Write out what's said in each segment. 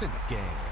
It's in the game.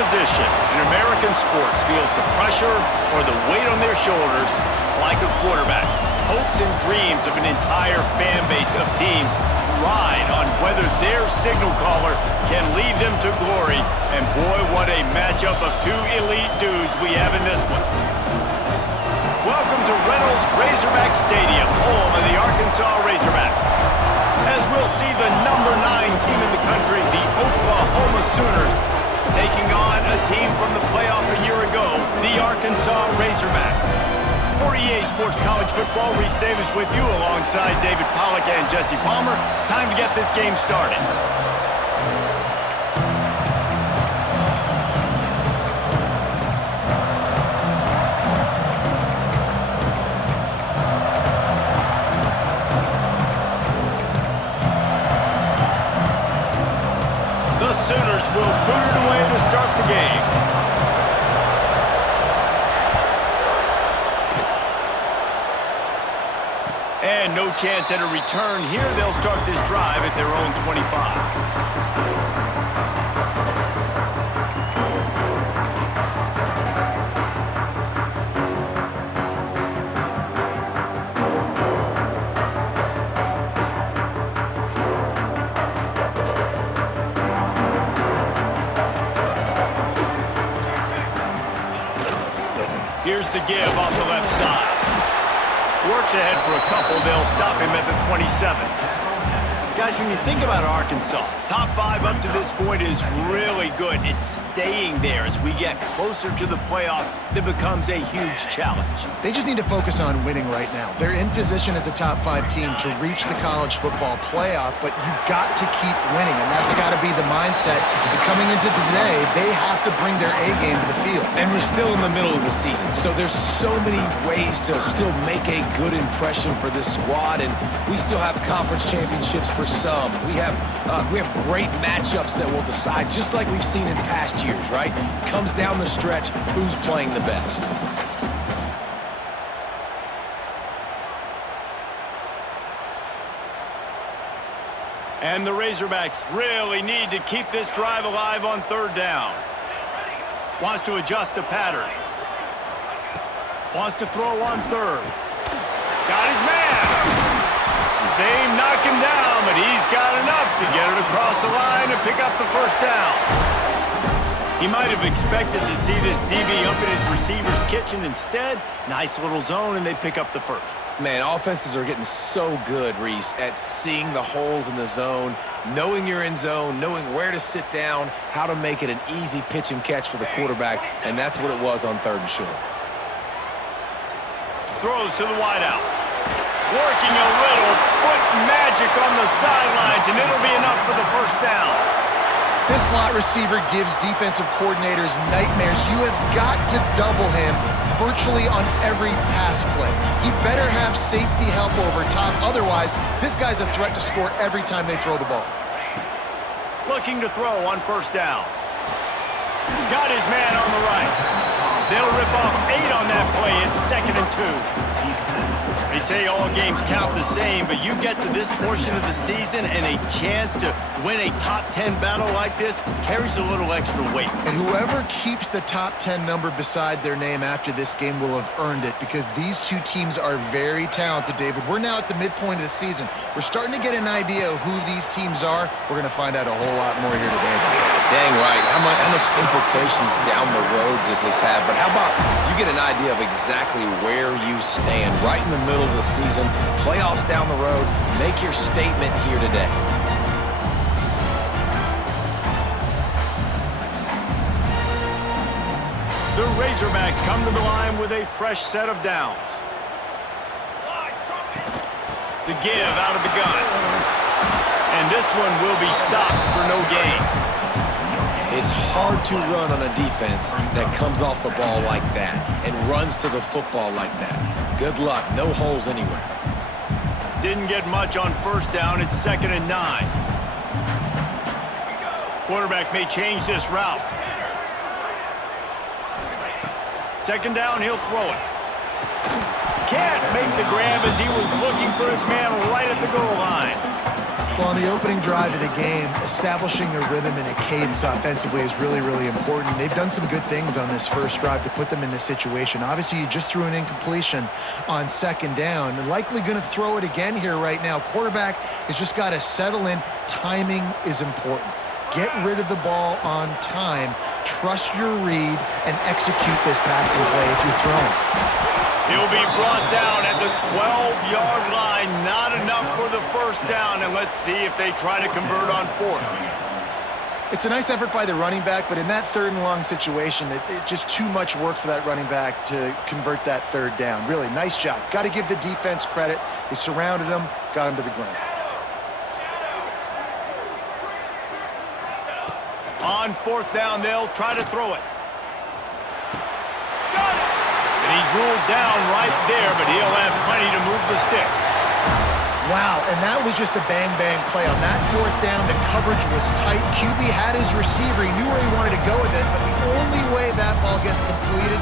position in American sports feels the pressure or the weight on their shoulders like a quarterback. Hopes and dreams of an entire fan base of teams ride on whether their signal caller can lead them to glory. And boy, what a matchup of two elite dudes we have in this one. Welcome to Reynolds Razorback Stadium, home of the Arkansas Razorbacks. As we'll see the number 9 team in the country, the Oklahoma Sooners, taking on a team from the playoff a year ago, the Arkansas Razorbacks. For EA Sports College Football, Reese Davis with you alongside David Pollack and Jesse Palmer. Time to get this game started. The Sooners will boot it away to start the game. And no chance at a return here. They'll start this drive at their own 25. Here's the give off the left side. Works ahead for a couple. They'll stop him at the 27. Guys, when you think about Arkansas, top 5 up to this point is really good. It's staying there as we get closer to the playoff that becomes a huge challenge. They just need to focus on winning right now. They're in position as a top 5 team to reach the college football playoff, but you've got to keep winning, and that's got to be the mindset. And coming into today, they have to bring their A game to the field. And we're still in the middle of the season, so there's so many ways to still make a good impression for this squad, and we still have conference championships for some. We have great matchups that will decide, just like we've seen in past years, right? Comes down the stretch, who's playing the best. And the Razorbacks really need to keep this drive alive on 3rd down. Wants to adjust the pattern. Wants to throw on 3rd. Got his man. They knock him down, but he's got enough to get it across the line and pick up the 1st down. He might have expected to see this DB up in his receiver's kitchen. Instead, nice little zone, and they pick up the 1st. Man, offenses are getting so good, Reese, at seeing the holes in the zone, knowing you're in zone, knowing where to sit down, how to make it an easy pitch and catch for the quarterback, and that's what it was on 3rd and short. Throws to the wideout. Working a little foot magic on the sidelines, and it'll be enough for the 1st down. This slot receiver gives defensive coordinators nightmares. You have got to double him virtually on every pass play. He better have safety help over top. Otherwise, this guy's a threat to score every time they throw the ball. Looking to throw on 1st down. Got his man on the right. They'll rip off 8 on that play. It's 2nd and 2. They say all games count the same, but you get to this portion of the season and a chance to win a top 10 battle like this carries a little extra weight. And whoever keeps the top 10 number beside their name after this game will have earned it, because these two teams are very talented, David. We're now at the midpoint of the season. We're starting to get an idea of who these teams are. We're going to find out a whole lot more here today. Dang right. How much implications down the road does this have? But how about you get an idea of exactly where you stand right in the middle of the season, playoffs down the road, make your statement here today. The Razorbacks come to the line with a fresh set of downs. The give out of the gun. And this one will be stopped for no gain. It's hard to run on a defense that comes off the ball like that and runs to the football like that. Good luck. No holes anywhere. Didn't get much on 1st down. It's 2nd and 9. Quarterback may change this route. 2nd down, he'll throw it. Can't make the grab as he was looking for his man right at the goal line. Well, on the opening drive of the game, establishing a rhythm and a cadence offensively is really, really important. They've done some good things on this first drive to put them in this situation. Obviously, you just threw an incompletion on second down. They're likely going to throw it again here right now. Quarterback has just got to settle in. Timing is important. Get rid of the ball on time. Trust your read and execute this passing play if you're throwing. He'll be brought down at the 12-yard line. Not enough for the first down, and let's see if they try to convert on fourth. It's a nice effort by the running back, but in that third and long situation, it's just too much work for that running back to convert that third down. Really, nice job. Got to give the defense credit. They surrounded him, got him to the ground. On fourth down, they'll try to throw it. Got it! And he's ruled down right there, but he'll have plenty to move the sticks. Wow, and that was just a bang-bang play. On that fourth down, the coverage was tight. QB had his receiver. He knew where he wanted to go with it, but the only way that ball gets completed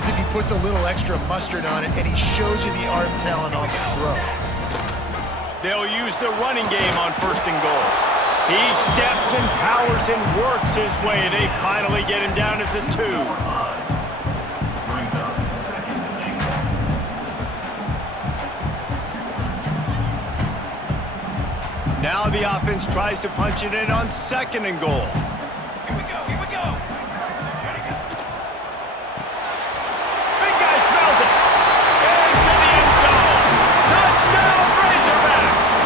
is if he puts a little extra mustard on it, and he shows you the arm talent on the throw. They'll use the running game on first and goal. He steps and powers and works his way. They finally get him down at the 2. Now the offense tries to punch it in on second and goal. Here we go, here we go. Big guy smells it. Into the end zone. Touchdown, Razorbacks.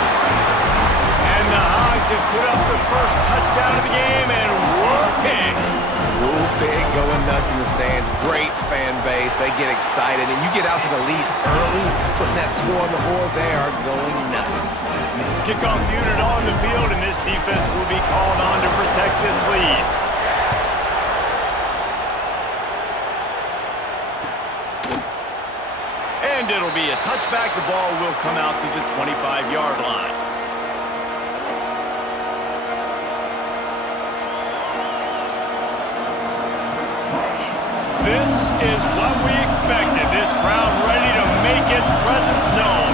And the Hogs have put up the first touchdown of the game, and whooping. Pig going nuts in the stands. Great fan base. They get excited, and you get out to the lead early, putting that score on the board. They are going nuts. Kickoff unit on the field, and this defense will be called on to protect this lead. And it'll be a touchback. The ball will come out to the 25-yard line. This is what we expected. This crowd ready to make its presence known.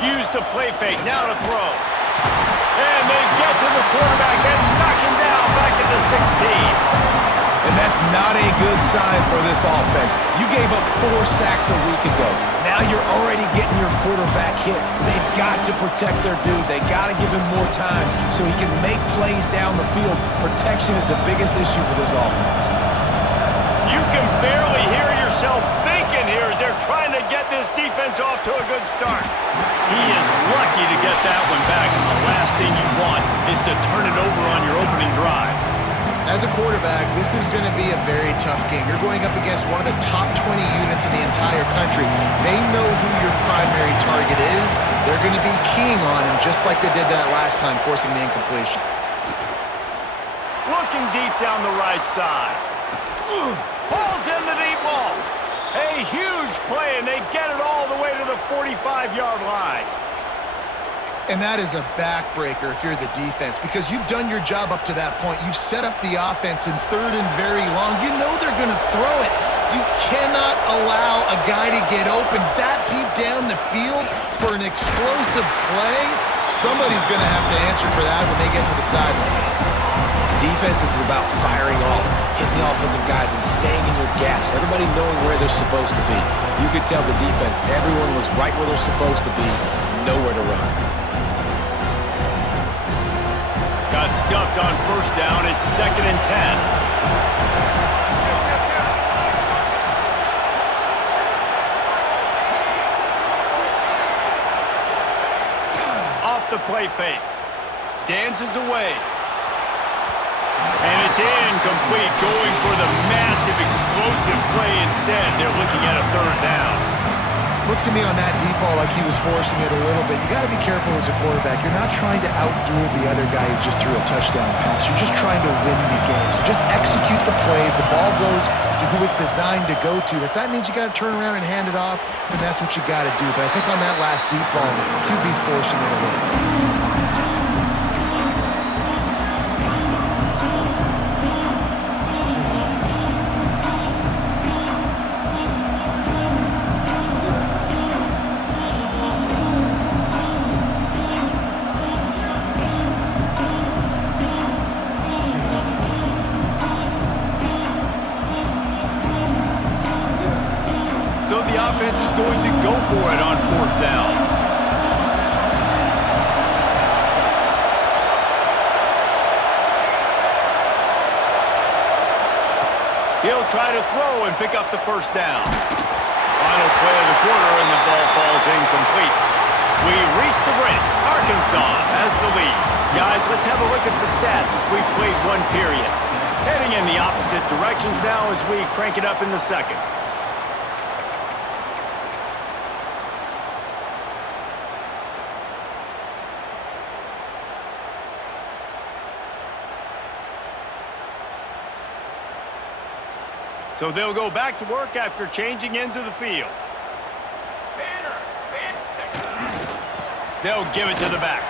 Use the play fake, now to throw. And they get to the quarterback and knock him down back at the 16. And that's not a good sign for this offense. You gave up 4 sacks a week ago. Now you're already getting your quarterback hit. They've got to protect their dude. They got to give him more time so he can make plays down the field. Protection is the biggest issue for this offense. You can barely hear yourself thinking here as they're trying to get this defense off to a good start. He is lucky to get that one back, and the last thing you want is to turn it over on your opening drive. As a quarterback, this is going to be a very tough game. You're going up against one of the top 20 units in the entire country. They know who your primary target is. They're going to be keying on him just like they did that last time, forcing the incompletion. Looking deep down the right side. Pulls in the deep ball. A huge play, and they get it all the way to the 45-yard line. And that is a backbreaker if you're the defense, because you've done your job up to that point. You've set up the offense in third and very long. You know they're going to throw it. You cannot allow a guy to get open that deep down the field for an explosive play. Somebody's going to have to answer for that when they get to the sidelines. Defense is about firing off, hitting the offensive guys, and staying in your gaps. Everybody knowing where they're supposed to be. You could tell the defense, everyone was right where they're supposed to be, nowhere to run. Got stuffed on first down. It's 2nd and 10. Off the play fake. Dances away. And it's incomplete, going for the massive explosive play instead. They're looking at a third down. Looks to me on that deep ball like he was forcing it a little bit. You got to be careful as a quarterback. You're not trying to outduel the other guy who just threw a touchdown pass. You're just trying to win the game. So just execute the plays. The ball goes to who it's designed to go to. If that means you got to turn around and hand it off, then that's what you got to do. But I think on that last deep ball, QB forcing it a little bit. So the offense is going to go for it on 4th down. He'll try to throw and pick up the 1st down. Final play of the quarter, and the ball falls incomplete. We've reached the break. Arkansas has the lead. Guys, let's have a look at the stats as we've played one period. Heading in the opposite directions now as we crank it up in the second. So they'll go back to work after changing into the field. They'll give it to the back.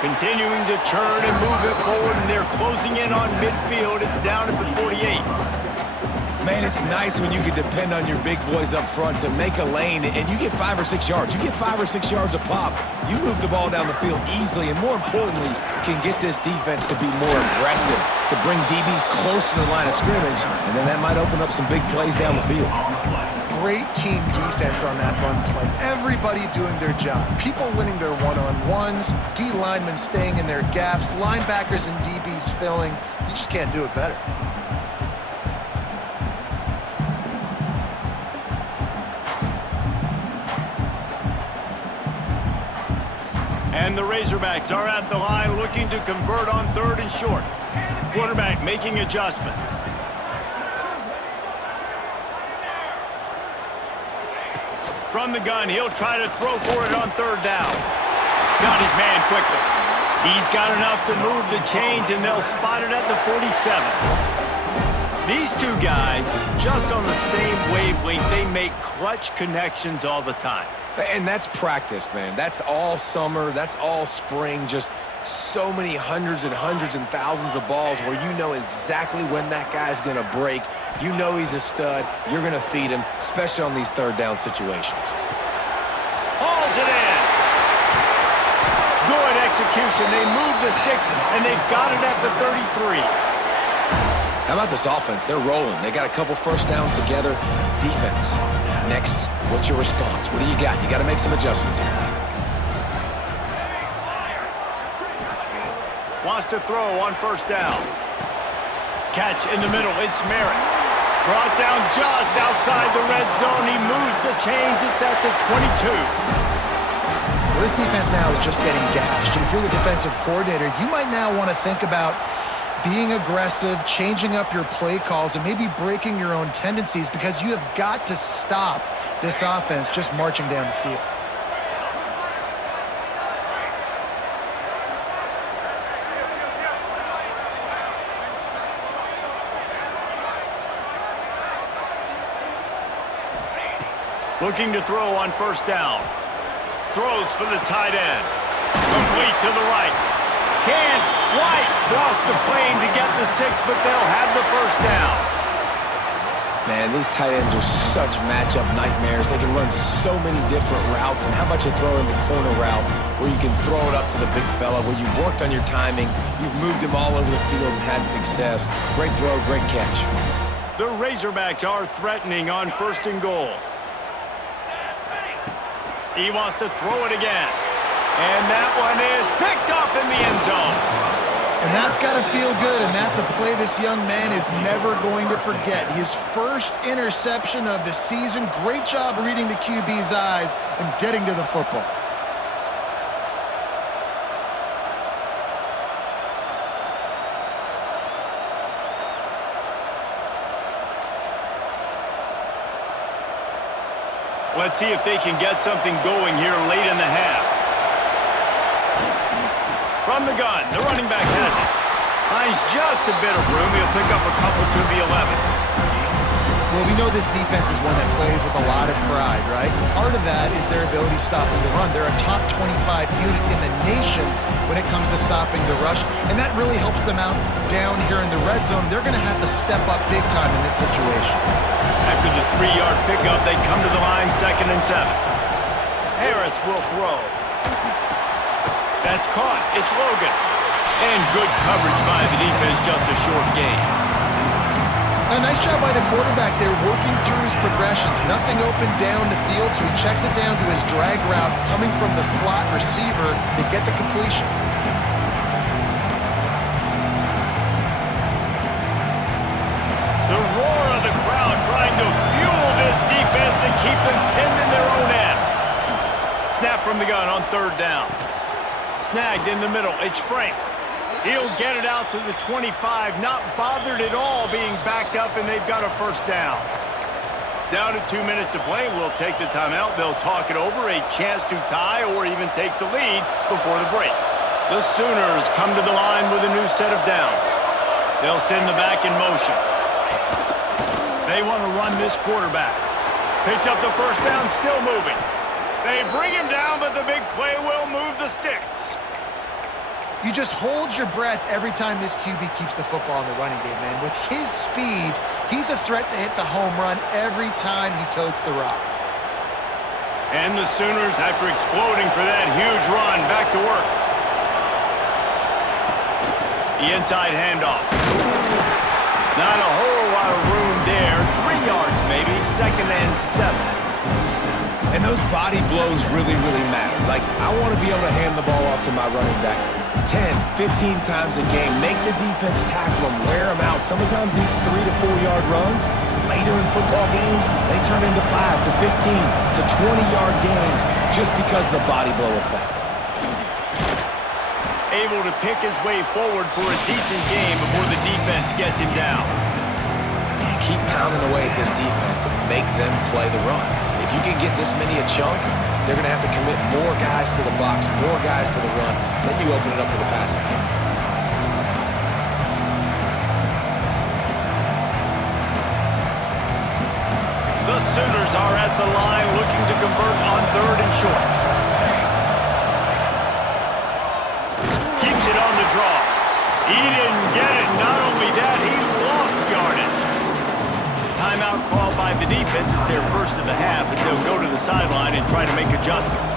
Continuing to turn and move it forward, and they're closing in on midfield. It's down at the 48. Man, it's nice when you can depend on your big boys up front to make a lane, and you get 5 or 6 yards. You get 5 or 6 yards a pop. You move the ball down the field easily, and more importantly, can get this defense to be more aggressive, to bring DBs close to the line of scrimmage, and then that might open up some big plays down the field. Great team defense on that run play. Everybody doing their job. People winning their one-on-ones, D linemen staying in their gaps, linebackers and DBs filling. You just can't do it better. And the Razorbacks are at the line looking to convert on 3rd and short. Quarterback making adjustments. From the gun, he'll try to throw for it on 3rd down. Got his man quickly. He's got enough to move the chains, and they'll spot it at the 47. These two guys, just on the same wavelength, they make clutch connections all the time. And that's practiced, man. That's all summer. That's all spring. Just so many hundreds and thousands of balls where you know exactly when that guy's going to break. You know he's a stud. You're going to feed him, especially on these 3rd down situations. Hauls it in. Good execution. They move the sticks, and they've got it at the 33. How about this offense? They're rolling. They got a couple 1st downs together. Defense. Next, what's your response? What do you got? You got to make some adjustments here. Wants to throw on 1st down. Catch in the middle. It's Merritt. Brought down just outside the red zone. He moves the chains. It's at the 22. Well, this defense now is just getting gashed. And if you're the defensive coordinator, you might now want to think about being aggressive, changing up your play calls, and maybe breaking your own tendencies, because you have got to stop this offense just marching down the field. Looking to throw on 1st down. Throws for the tight end. Complete to the right. White cross the plane to get the 6, but they'll have the 1st down. Man, these tight ends are such matchup nightmares. They can run so many different routes, and how about you throw in the corner route where you can throw it up to the big fella, where you've worked on your timing, you've moved him all over the field and had success. Great throw, great catch. The Razorbacks are threatening on 1st and goal. He wants to throw it again. And that one is picked off in the end zone. And that's got to feel good, and that's a play this young man is never going to forget. His first interception of the season. Great job reading the QB's eyes and getting to the football. Let's see if they can get something going here late in the half. From the gun, the running back has it. Finds just a bit of room. He'll pick up a couple to the 11. Well, we know this defense is one that plays with a lot of pride, right? Part of that is their ability stopping the run. They're a top 25 unit in the nation when it comes to stopping the rush, and that really helps them out down here in the red zone. They're going to have to step up big time in this situation. After the 3-yard pickup, they come to the line 2nd and 7. Harris will throw. That's caught. It's Logan. And good coverage by the defense, just a short gain. A nice job by the quarterback there, working through his progressions. Nothing open down the field, so he checks it down to his drag route coming from the slot receiver to get the completion. The roar of the crowd trying to fuel this defense to keep them pinned in their own end. Snap from the gun on third down. Snagged in the middle. It's Frank. He'll get it out to the 25, not bothered at all being backed up, and they've got a first down. Down to 2 minutes to play. We'll take the timeout. They'll talk it over, a chance to tie or even take the lead before the break. The Sooners come to the line with a new set of downs. They'll send the back in motion. They want to run this quarterback. Picks up the first down, still moving. They bring him down, but the big play will move the sticks. You just hold your breath every time this QB keeps the football in the running game, man. With his speed, he's a threat to hit the home run every time he totes the rock. And the Sooners, after exploding for that huge run, back to work. The inside handoff. Not a whole lot of room there. 3 yards maybe, 2nd and 7. And those body blows really, really matter. Like, I want to be able to hand the ball off to my running back 10, 15 times a game. Make the defense tackle them, wear them out. Sometimes these 3 to 4 yard runs, later in football games, they turn into 5 to 15 to 20-yard gains just because of the body blow effect. Able to pick his way forward for a decent game before the defense gets him down. Keep pounding away at this defense and make them play the run. If you can get this many a chunk, they're going to have to commit more guys to the box, more guys to the run. Then you open it up for the passing game. The Sooners are at the line looking to convert on 3rd and short. Keeps it on the draw. He didn't get it. Not only that, he lost yardage. Timeout called by the defense. It's their first of the half as they'll go to the sideline and try to make adjustments.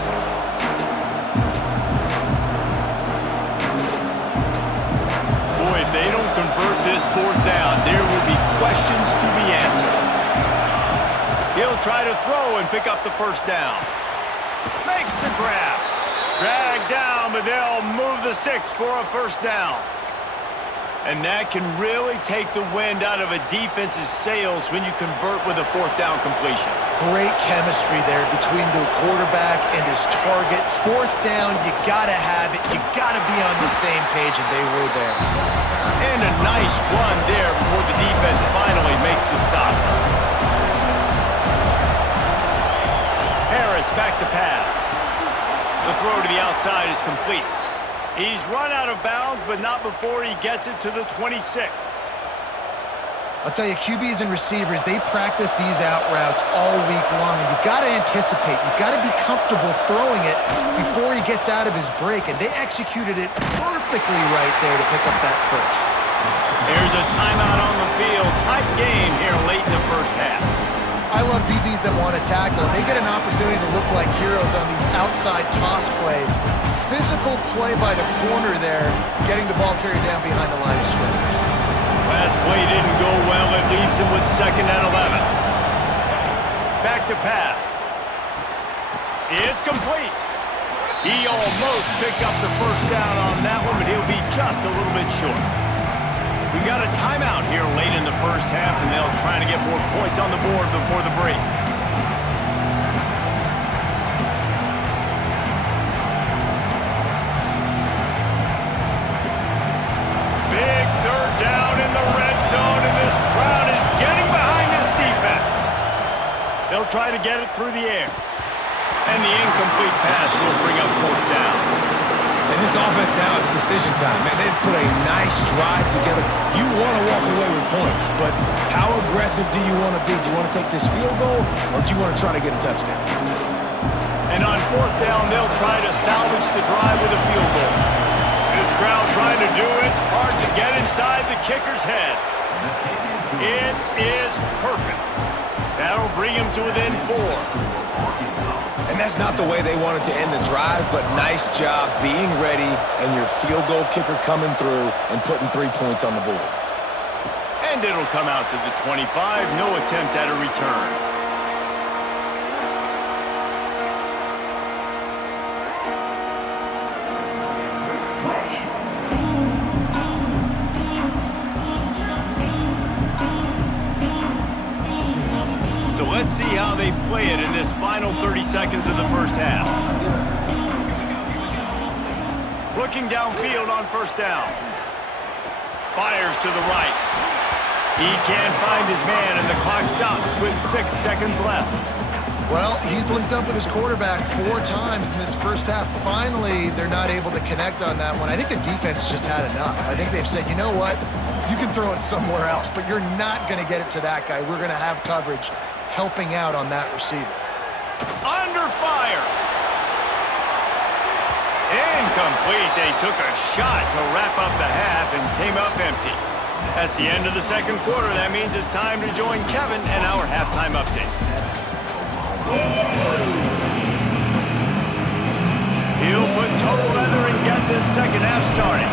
Boy, if they don't convert this 4th down, there will be questions to be answered. He'll try to throw and pick up the first down. Makes the grab. Dragged down, but they'll move the sticks for a first down. And that can really take the wind out of a defense's sails when you convert with a 4th down completion. Great chemistry there between the quarterback and his target. 4th down, you gotta have it. You gotta be on the same page, and they were there. And a nice run there before the defense finally makes the stop. Harris back to pass. The throw to the outside is complete. He's run out of bounds, but not before he gets it to the 26. I'll tell you, QBs and receivers, they practice these out routes all week long, and you've got to anticipate. You've got to be comfortable throwing it before he gets out of his break, and they executed it perfectly right there to pick up that first. There's a timeout on the field. Tight game here late in the first half. I love DBs that want to tackle, and they get an opportunity to look like heroes on these outside toss plays. Physical play by the corner there, getting the ball carried down behind the line of scrimmage. Last play didn't go well. It leaves him with 2nd and 11. Back to pass. It's complete. He almost picked up the first down on that one, but he'll be just a little bit short. We got a timeout here late in the first half, and they'll try to get more points on the board before the break. Big 3rd down in the red zone, and this crowd is getting behind this defense. They'll try to get it through the air. And the incomplete pass will bring up 4th down. And this offense now is decision time. Man, they've put a nice drive together. You want to walk away with points, but how aggressive do you want to be? Do you want to take this field goal, or do you want to try to get a touchdown? And on 4th down, they'll try to salvage the drive with a field goal. This crowd trying to do its part to get inside the kicker's head. It is perfect. That'll bring him to within 4. And that's not the way they wanted to end the drive, but nice job being ready and your field goal kicker coming through and putting 3 points on the board. And it'll come out to the 25. No attempt at a return. So let's see how they play it in this final 30 seconds of the first half. Looking downfield on first down. Fires to the right. He can't find his man, and the clock stops with 6 seconds left. Well, he's linked up with his quarterback 4 times in this first half. Finally, they're not able to connect on that one. I think the defense just had enough. I think they've said, you know what? You can throw it somewhere else, but you're not going to get it to that guy. We're going to have coverage helping out on that receiver. Under fire. Incomplete. They took a shot to wrap up the half and came up empty. That's the end of the second quarter. That means it's time to join Kevin and our halftime update. He'll put total leather and get this second half started.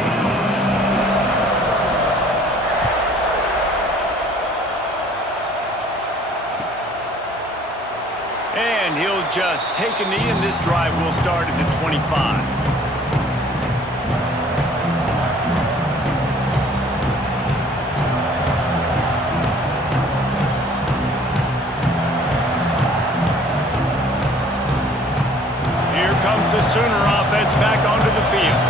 And he'll just take a knee, and this drive will start at the 25. The Sooner offense back onto the field.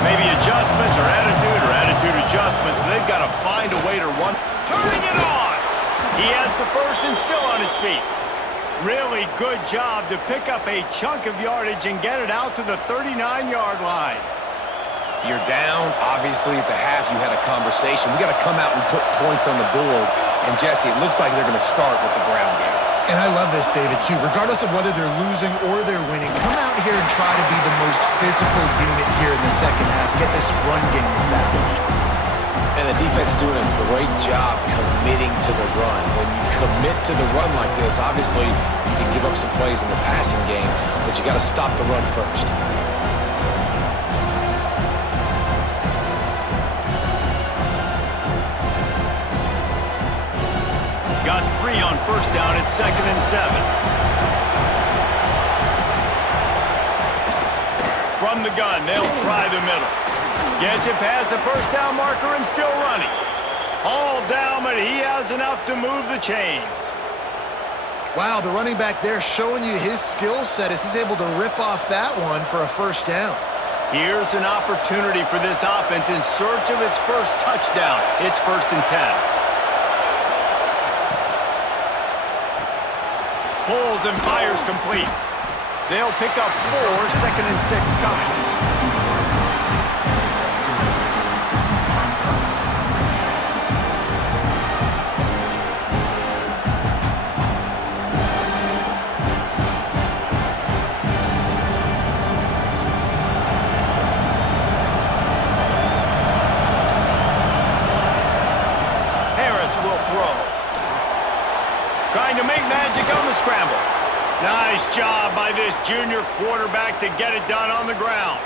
Maybe adjustments or attitude adjustments, but they've got to find a way to run. Turning it on! He has the first and still on his feet. Really good job to pick up a chunk of yardage and get it out to the 39-yard line. You're down. Obviously, at the half, you had a conversation. We got to come out and put points on the board. And, Jesse, it looks like they're going to start with the ground game. And I love this, David, too. Regardless of whether they're losing or they're winning, come out here and try to be the most physical unit here in the second half. Get this run game established. And the defense doing a great job committing to the run. When you commit to the run like this, obviously you can give up some plays in the passing game, but you got to stop the run first. Got 3 on first down at 2nd and 7. From the gun, they'll try the middle. Gets it past the first down marker and still running. All down, but he has enough to move the chains. Wow, the running back there showing you his skill set as he's able to rip off that one for a first down. Here's an opportunity for this offense in search of its first touchdown. It's 1st and 10. Pulls and fires complete. They'll pick up 4, 2nd and 6 coming. Trying to make magic on the scramble. Nice job by this junior quarterback to get it done on the ground.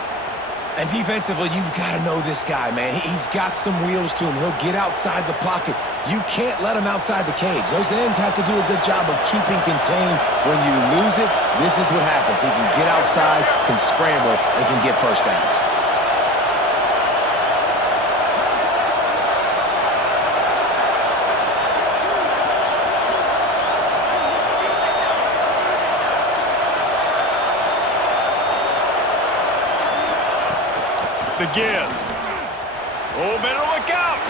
And defensively, you've got to know this guy, man. He's got some wheels to him. He'll get outside the pocket. You can't let him outside the cage. Those ends have to do a good job of keeping contained. When you lose it, this is what happens. He can get outside, can scramble, and can get first downs. The give. Oh, better look out.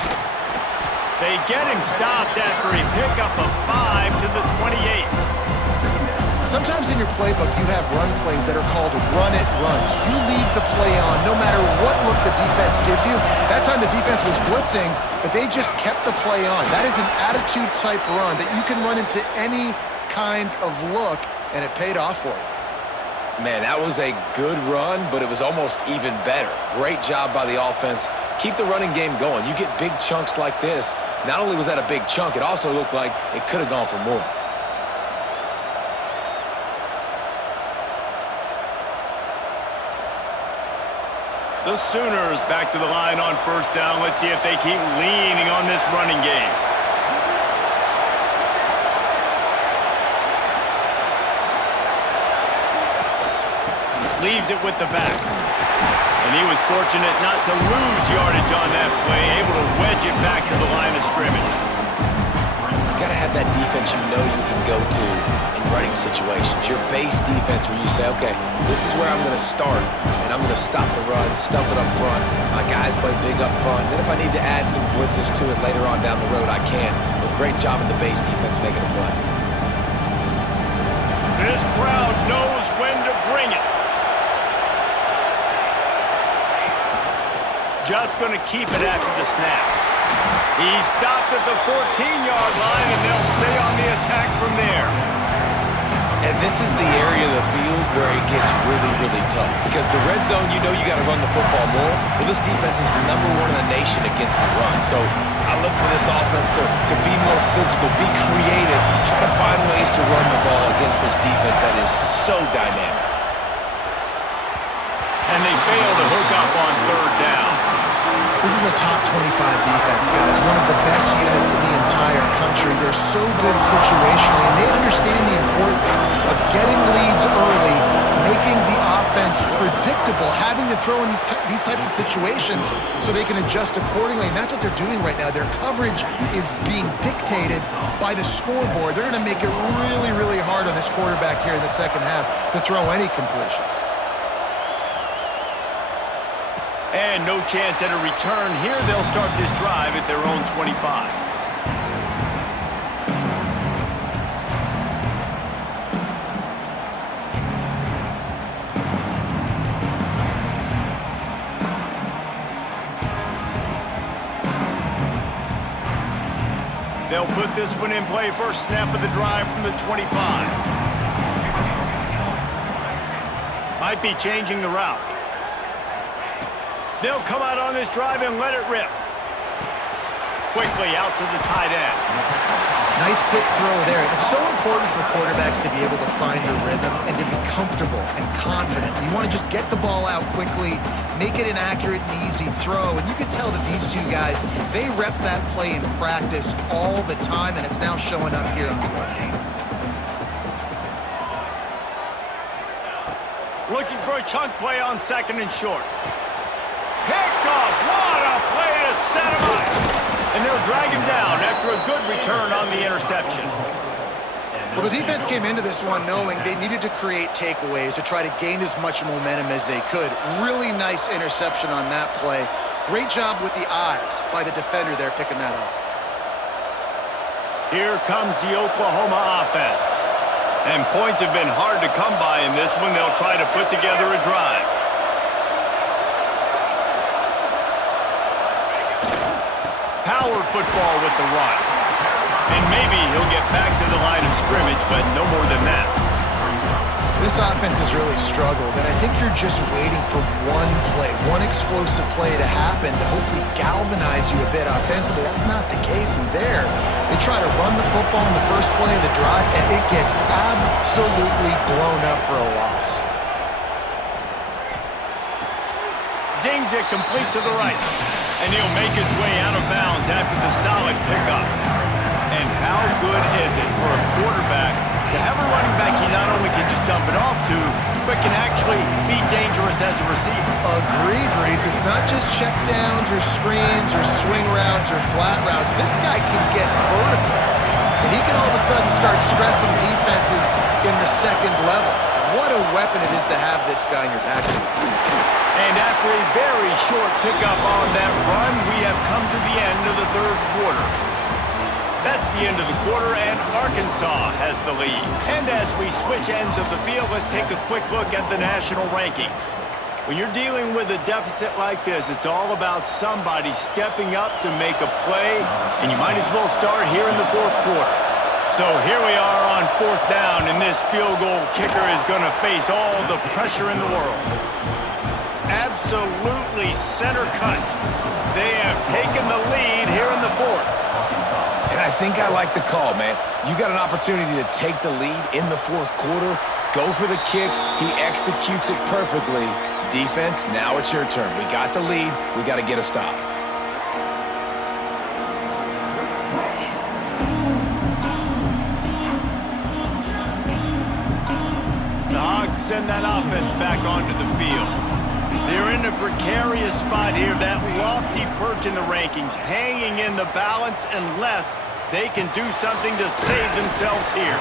They get him stopped after he picked up a 5 to the 28. Sometimes in your playbook, you have run plays that are called run-it runs. You leave the play on no matter what look the defense gives you. That time the defense was blitzing, but they just kept the play on. That is an attitude-type run that you can run into any kind of look, and it paid off for you. Man, that was a good run, but it was almost even better. Great job by the offense. Keep the running game going. You get big chunks like this. Not only was that a big chunk, it also looked like it could have gone for more. The Sooners back to the line on first down. Let's see if they keep leaning on this running game. Leaves it with the back. And he was fortunate not to lose yardage on that play, able to wedge it back to the line of scrimmage. You got to have that defense you know you can go to in running situations. Your base defense where you say, okay, this is where I'm going to start, and I'm going to stop the run, stuff it up front. My guys play big up front. Then if I need to add some blitzes to it later on down the road, I can. But great job in the base defense making a play. This crowd knows when to bring it. Just going to keep it after the snap. He stopped at the 14-yard line, and they'll stay on the attack from there. And this is the area of the field where it gets really, really tough. Because the red zone, you know you got to run the football more. Well, this defense is #1 in the nation against the run. So I look for this offense to be more physical, be creative, try to find ways to run the ball against this defense that is so dynamic. And they fail to hook up on third down. This is a top 25 defense, guys. One of the best units in the entire country. They're so good situationally, and they understand the importance of getting leads early, making the offense predictable, having to throw in these types of situations so they can adjust accordingly. And that's what they're doing right now. Their coverage is being dictated by the scoreboard. They're going to make it really, really hard on this quarterback here in the second half to throw any completions. And no chance at a return here. They'll start this drive at their own 25. They'll put this one in play. First snap of the drive from the 25. Might be changing the route. They'll come out on this drive and let it rip. Quickly out to the tight end. Nice quick throw there. It's so important for quarterbacks to be able to find a rhythm and to be comfortable and confident. You want to just get the ball out quickly, make it an accurate and easy throw. And you can tell that these two guys, they rep that play in practice all the time, and it's now showing up here on the run game. Looking for a chunk play on second and short. Picked off. What a play to set him up. And they'll drag him down after a good return on the interception. Well, the defense came into this one knowing they needed to create takeaways to try to gain as much momentum as they could. Really nice interception on that play. Great job with the eyes by the defender there picking that off. Here comes the Oklahoma offense. And points have been hard to come by in this one. They'll try to put together a drive. Power football with the run. And maybe he'll get back to the line of scrimmage, but no more than that. This offense has really struggled, and I think you're just waiting for one play, one explosive play to happen to hopefully galvanize you a bit offensively. That's not the case, and there, they try to run the football in the first play of the drive, and it gets absolutely blown up for a loss. Zings it complete to the right. And he'll make his way out of bounds after the solid pickup. And how good is it for a quarterback to have a running back he not only can just dump it off to, but can actually be dangerous as a receiver? Agreed, Reese. It's not just check downs or screens or swing routes or flat routes. This guy can get vertical. And he can all of a sudden start stressing defenses in the second level. What a weapon it is to have this guy in your backfield. And after a very short pickup on that run, we have come to the end of the third quarter. That's the end of the quarter, and Arkansas has the lead. And as we switch ends of the field, let's take a quick look at the national rankings. When you're dealing with a deficit like this, it's all about somebody stepping up to make a play, and you might as well start here in the fourth quarter. So here we are on fourth down, and this field goal kicker is going to face all the pressure in the world. Absolutely center cut. They have taken the lead here in the fourth. And I think I like the call, man. You got an opportunity to take the lead in the fourth quarter, go for the kick, he executes it perfectly, Defense, now it's your turn. We got the lead. We got to get a stop. The Hogs send that offense back onto the field. They're in a precarious spot here, that lofty perch in the rankings, hanging in the balance unless they can do something to save themselves here.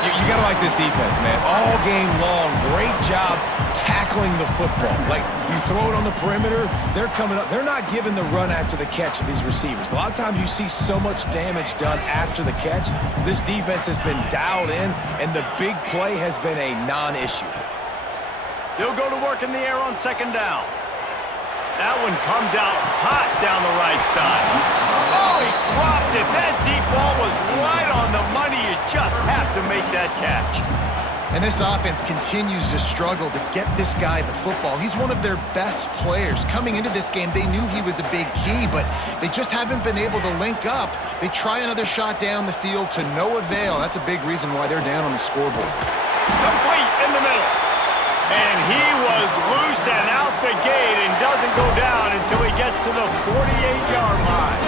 You got to like this defense, man. All game long, great job tackling the football. Like, you throw it on the perimeter, they're coming up. They're not giving the run after the catch to these receivers. A lot of times you see so much damage done after the catch. This defense has been dialed in, and the big play has been a non-issue. They'll go to work in the air on second down. That one comes out hot down the right side. Oh, he dropped it. That deep ball was right on the money. You just have to make that catch. And this offense continues to struggle to get this guy the football. He's one of their best players. Coming into this game, they knew he was a big key, but they just haven't been able to link up. They try another shot down the field to no avail. That's a big reason why they're down on the scoreboard. Complete in the middle. And he was loose and out the gate and doesn't go down until he gets to the 48-yard line.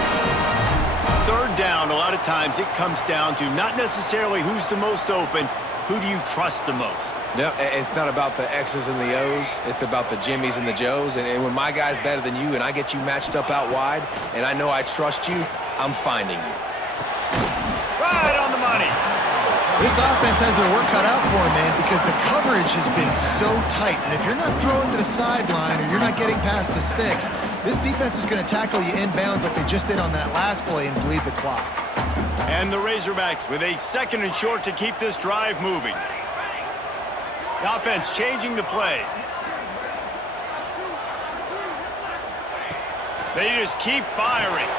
Third down, a lot of times it comes down to not necessarily who's the most open, who do you trust the most? Yep, it's not about the X's and the O's. It's about the Jimmys and the Joes. And when my guy's better than you and I get you matched up out wide and I know I trust you, I'm finding you. Right on the money. This offense has their work cut out for them, man, because the coverage has been so tight. And if you're not throwing to the sideline or you're not getting past the sticks, this defense is going to tackle you inbounds like they just did on that last play and bleed the clock. And the Razorbacks with a second and short to keep this drive moving. The offense changing the play. They just keep firing.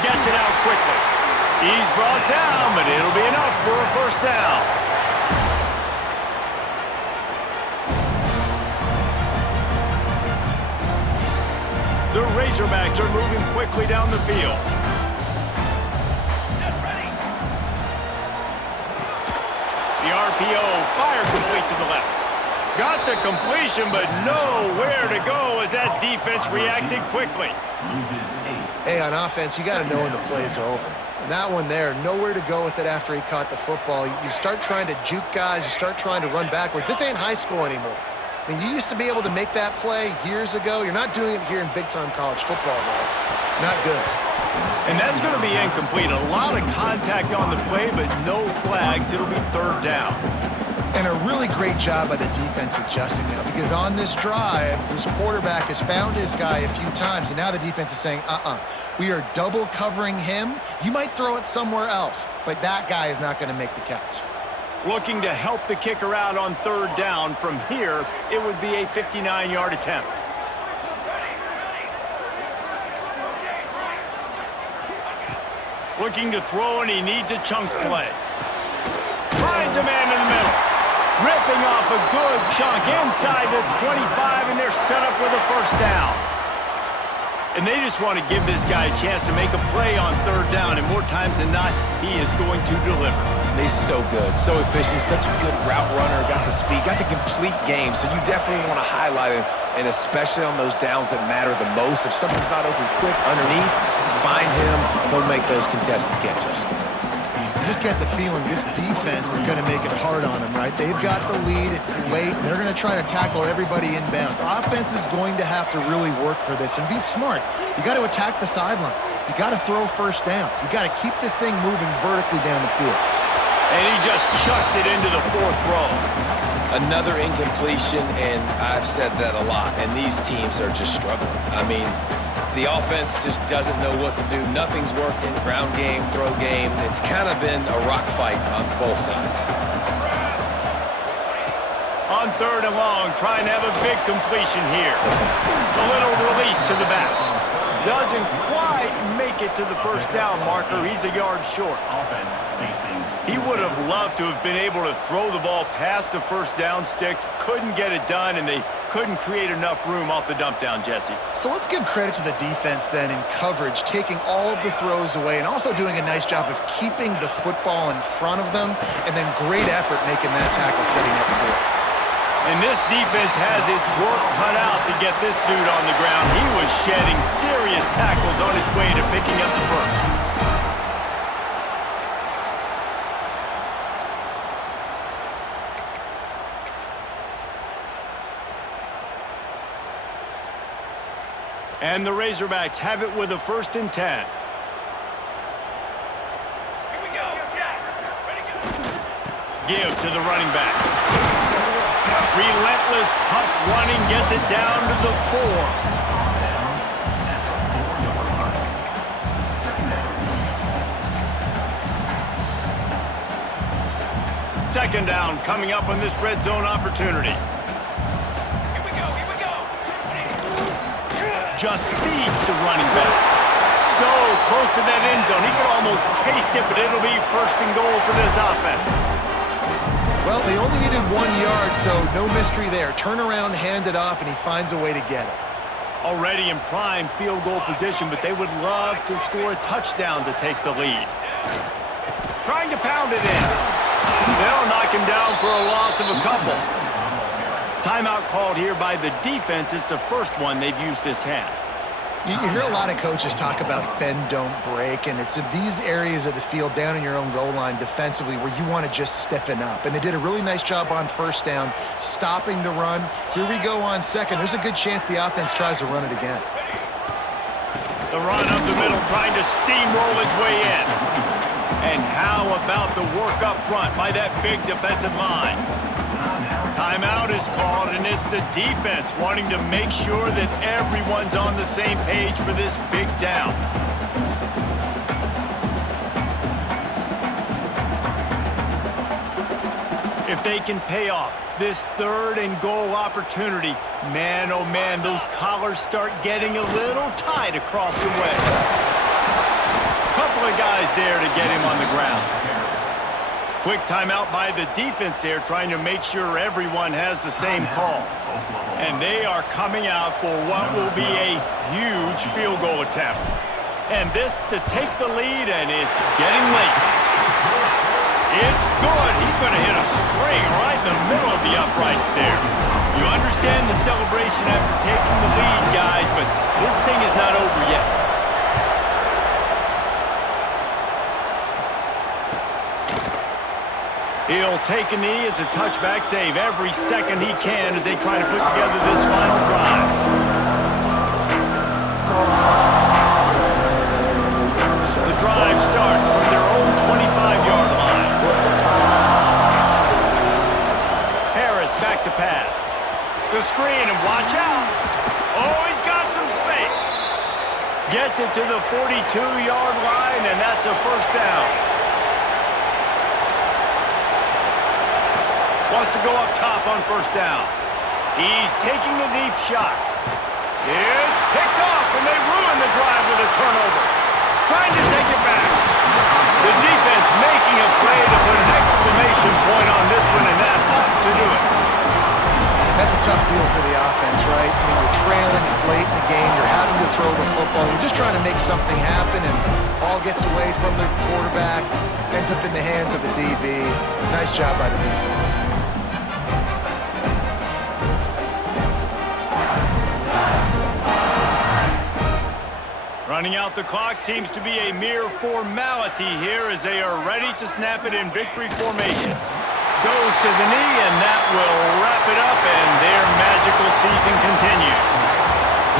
Gets it out quickly. He's brought down, but it'll be enough for a first down. The Razorbacks are moving quickly down the field. The RPO, fire complete to the left. Got the completion, but nowhere to go as that defense reacted quickly. Hey, on offense, you got to know when the play's over. And that one there, nowhere to go with it after he caught the football. You start trying to juke guys. You start trying to run backward. This ain't high school anymore. I mean, you used to be able to make that play years ago. You're not doing it here in big-time college football, though. Not good. And that's going to be incomplete. A lot of contact on the play, but no flags. It'll be third down. And a really great job by the defense adjusting now, because on this drive, this quarterback has found his guy a few times, and now the defense is saying, we are double covering him. You might throw it somewhere else, but that guy is not going to make the catch. Looking to help the kicker out on third down. From here, it would be a 59-yard attempt. Looking to throw, and he needs a chunk play. Finds a man in the middle. Ripping off a good chunk inside the 25, and they're set up with a first down. And they just want to give this guy a chance to make a play on third down, and more times than not, he is going to deliver. He's so good, so efficient, such a good route runner, got the speed, got the complete game, so you definitely want to highlight him, and especially on those downs that matter the most. If something's not open quick underneath, find him, he'll make those contested catches. You just get the feeling this defense is going to make it hard on them, right? They've got the lead, it's late, and they're going to try to tackle everybody inbounds. Offense is going to have to really work for this and be smart. You got to attack the sidelines. You got to throw first downs. You got to keep this thing moving vertically down the field. And he just chucks it into the fourth row. Another incompletion, and I've said that a lot, and these teams are just struggling. I mean, the offense just doesn't know what to do. Nothing's working. Ground game, throw game. It's kind of been a rock fight on both sides. On third and long, trying to have a big completion here. A little release to the back. Doesn't quite make it to the first down marker. He's a yard short. He would have loved to have been able to throw the ball past the first down sticks. Couldn't get it done, and they couldn't create enough room off the dump down, Jesse. So let's give credit to the defense then in coverage, taking all of the throws away and also doing a nice job of keeping the football in front of them, and then great effort making that tackle setting up fourth. And this defense has its work cut out to get this dude on the ground. He was shedding serious tackles on his way to picking up the first. And the Razorbacks have it with a 1st and 10. Give to the running back. Relentless, tough running gets it down to the 4. Second down coming up on this red zone opportunity. Just feeds the running back. So close to that end zone. He could almost taste it, but it'll be 1st and goal for this offense. Well, they only needed 1 yard, so no mystery there. Turn around, hand it off, and he finds a way to get it. Already in prime field goal position, but they would love to score a touchdown to take the lead. Trying to pound it in. They'll knock him down for a loss of a couple. Timeout called here by the defense. It's the first one they've used this half. You hear a lot of coaches talk about bend, don't break, and it's in these areas of the field down in your own goal line defensively where you want to just stiffen up. And they did a really nice job on 1st down, stopping the run. Here we go on 2nd. There's a good chance the offense tries to run it again. The run up the middle, trying to steamroll his way in. And how about the work up front by that big defensive line? Timeout is called, and it's the defense wanting to make sure that everyone's on the same page for this big down. If they can pay off this 3rd and goal opportunity, man, oh man, those collars start getting a little tight across the way. Couple of guys there to get him on the ground. Quick timeout by the defense there, trying to make sure everyone has the same call. And they are coming out for what will be a huge field goal attempt. And this to take the lead, and it's getting late. It's good. He's going to hit a string right in the middle of the uprights there. You understand the celebration after taking the lead, guys, but this thing is not over yet. He'll take a knee. It's a touchback save every second he can as they try to put together this final drive. The drive starts from their own 25-yard line. Harris back to pass. The screen, and watch out. Oh, he's got some space. Gets it to the 42-yard line, and that's a 1st down. Wants to go up top on 1st down. He's taking the deep shot. It's picked off, and they ruin the drive with a turnover. Trying to take it back. The defense making a play to put an exclamation point on this one, and that ought to do it. That's a tough deal for the offense, right? I mean, you're trailing, it's late in the game, you're having to throw the football, you're just trying to make something happen, and ball gets away from the quarterback, ends up in the hands of a DB. Nice job by the defense. Running out the clock seems to be a mere formality here as they are ready to snap it in victory formation. Goes to the knee, and that will wrap it up, and their magical season continues.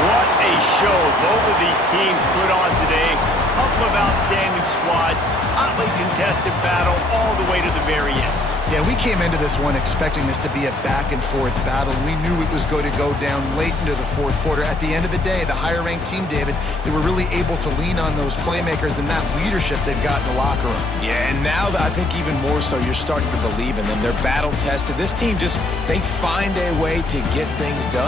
What a show both of these teams put on today. Couple of outstanding squads, hotly contested battle all the way to the very end. Yeah, we came into this one expecting this to be a back-and-forth battle. We knew it was going to go down late into the 4th quarter. At the end of the day, the higher-ranked team, David, they were really able to lean on those playmakers and that leadership they've got in the locker room. Yeah, and now I think even more so, you're starting to believe in them. They're battle-tested. This team just, they find a way to get things done.